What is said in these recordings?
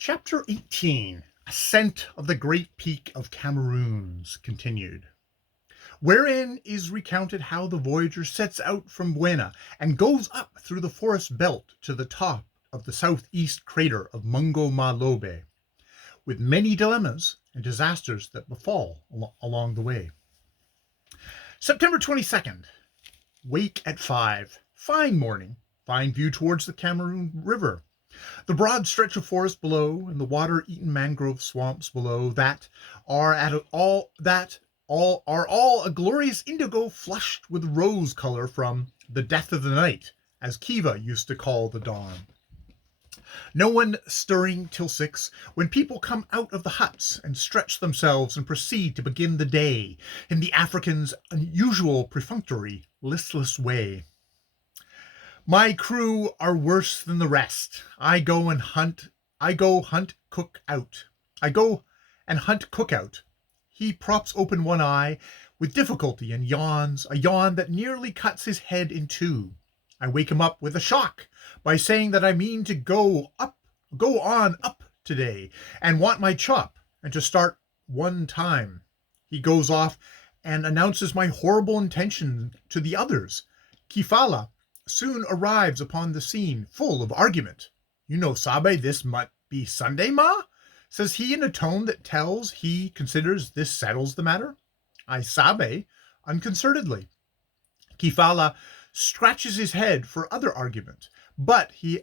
Chapter 18, Ascent of the Great Peak of Cmrrns, continued, wherein is recounted how the voyager sets out from Buena and goes up through the forest belt to the top of the southeast crater of Mungo Ma Lobe, with many dilemmas and disasters that befall along the way. September 22nd, wake at 5, fine morning, fine view towards the Cmrrn River. The broad stretch of forest below and the water-eaten mangrove swamps below are all a glorious indigo flushed with rose color from the death of the night, as Kiva used to call the dawn. No one stirring till 6, when people come out of the huts and stretch themselves and proceed to begin the day in the African's unusual perfunctory, listless way. My crew are worse than the rest. I go and hunt cook out. He props open one eye with difficulty and yawns, a yawn that nearly cuts his head in two. I wake him up with a shock by saying that I mean to go on up today and want my chop and to start one time. He goes off and announces my horrible intention to the others. Kifala soon arrives upon the scene, full of argument. "You know, Sabe, this might be Sunday, ma?" says he in a tone that tells he considers this settles the matter. I sabe unconcernedly. Kifala scratches his head for other argument, but he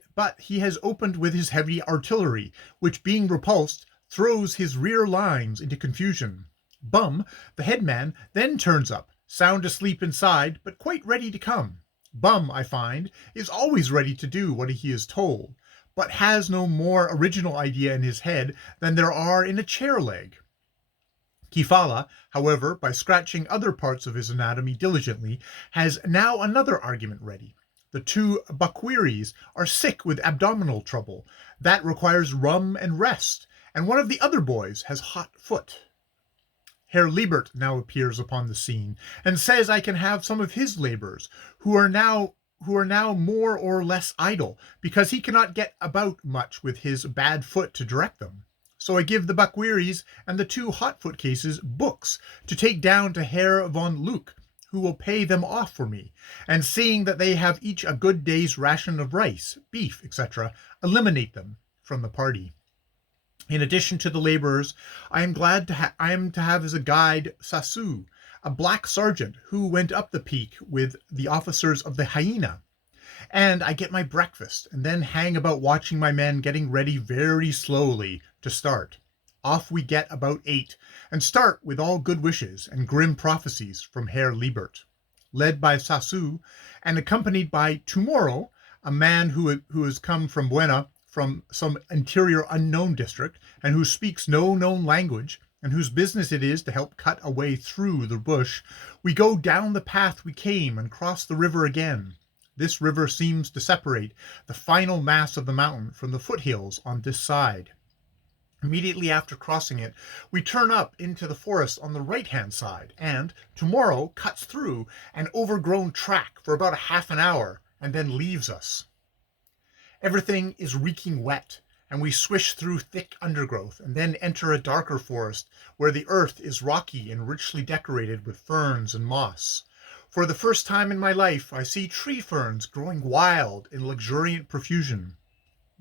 has opened with his heavy artillery, which being repulsed, throws his rear lines into confusion. Bum, the headman, then turns up, sound asleep inside, but quite ready to come. Bum, I find, is always ready to do what he is told, but has no more original idea in his head than there are in a chair leg. Kifala, however, by scratching other parts of his anatomy diligently, has now another argument ready. The two Bakwiris are sick with abdominal trouble. That requires rum and rest, and one of the other boys has hot foot. Herr Liebert now appears upon the scene, and says I can have some of his laborers, who are now more or less idle, because he cannot get about much with his bad foot to direct them. So I give the Bakwiris and the two hotfoot cases books to take down to Herr von Luke, who will pay them off for me, and seeing that they have each a good day's ration of rice, beef, etc., eliminate them from the party. In addition to the laborers, I am to have as a guide Sasu, a black sergeant who went up the peak with the officers of the Hyena. And I get my breakfast, and then hang about watching my men getting ready very slowly to start. Off we get about 8, and start with all good wishes and grim prophecies from Herr Liebert, led by Sasu, and accompanied by Tomorrow, a man who has come from Buena, from some interior unknown district, and who speaks no known language, and whose business it is to help cut a way through the bush. We go down the path we came and cross the river again. This river seems to separate the final mass of the mountain from the foothills on this side. Immediately after crossing it, we turn up into the forest on the right-hand side, and Tomorrow cuts through an overgrown track for about a half an hour, and then leaves us. Everything is reeking wet, and we swish through thick undergrowth and then enter a darker forest where the earth is rocky and richly decorated with ferns and moss. For the first time in my life, I see tree ferns growing wild in luxuriant profusion.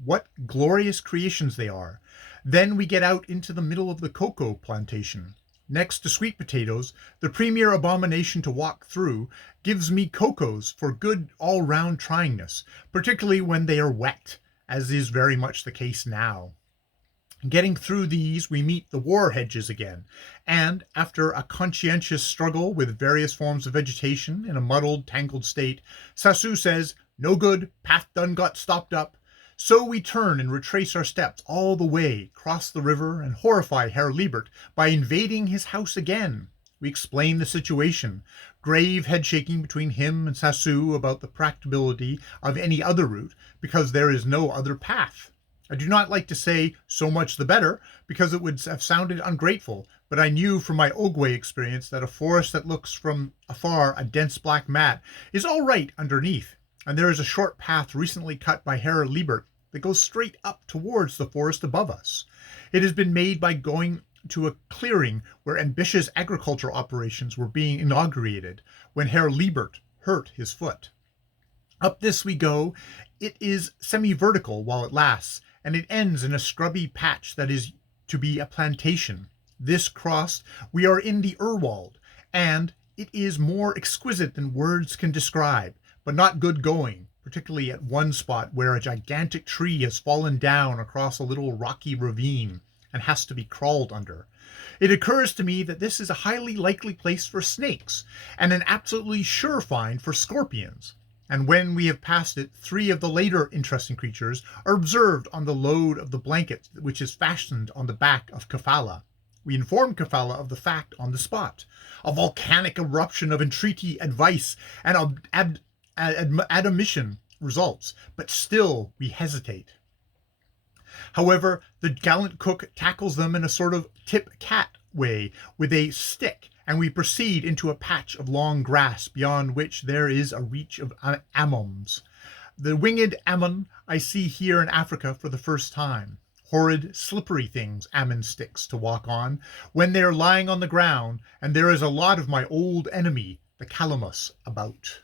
What glorious creations they are! Then we get out into the middle of the cocoa plantation. Next to sweet potatoes, the premier abomination to walk through gives me cocos for good all-round tryingness, particularly when they are wet, as is very much the case now. Getting through these, we meet the war hedges again, and, after a conscientious struggle with various forms of vegetation in a muddled, tangled state, Sasu says, "No good, path done got stopped up." So we turn and retrace our steps all the way, cross the river, and horrify Herr Liebert by invading his house again. We explain the situation, grave head-shaking between him and Sasu about the practicability of any other route, because there is no other path. I do not like to say "so much the better," because it would have sounded ungrateful, but I knew from my Ogwe experience that a forest that looks from afar a dense black mat is all right underneath, and there is a short path recently cut by Herr Liebert that goes straight up towards the forest above us. It has been made by going to a clearing where ambitious agricultural operations were being inaugurated when Herr Liebert hurt his foot. Up this we go. It is semi-vertical while it lasts, and it ends in a scrubby patch that is to be a plantation. This crossed, we are in the Urwald, and it is more exquisite than words can describe, but not good going, particularly at one spot where a gigantic tree has fallen down across a little rocky ravine and has to be crawled under. It occurs to me that this is a highly likely place for snakes, and an absolutely sure find for scorpions. And when we have passed it, 3 of the later interesting creatures are observed on the load of the blanket which is fastened on the back of Kafala. We inform Kafala of the fact on the spot. A volcanic eruption of entreaty, advice, and admonition results, but still we hesitate. However, the gallant cook tackles them in a sort of tip-cat way with a stick, and we proceed into a patch of long grass beyond which there is a reach of ammons. The winged ammon I see here in Africa for the first time. Horrid, slippery things, ammon sticks to walk on, when they are lying on the ground, and there is a lot of my old enemy, the calamus, about.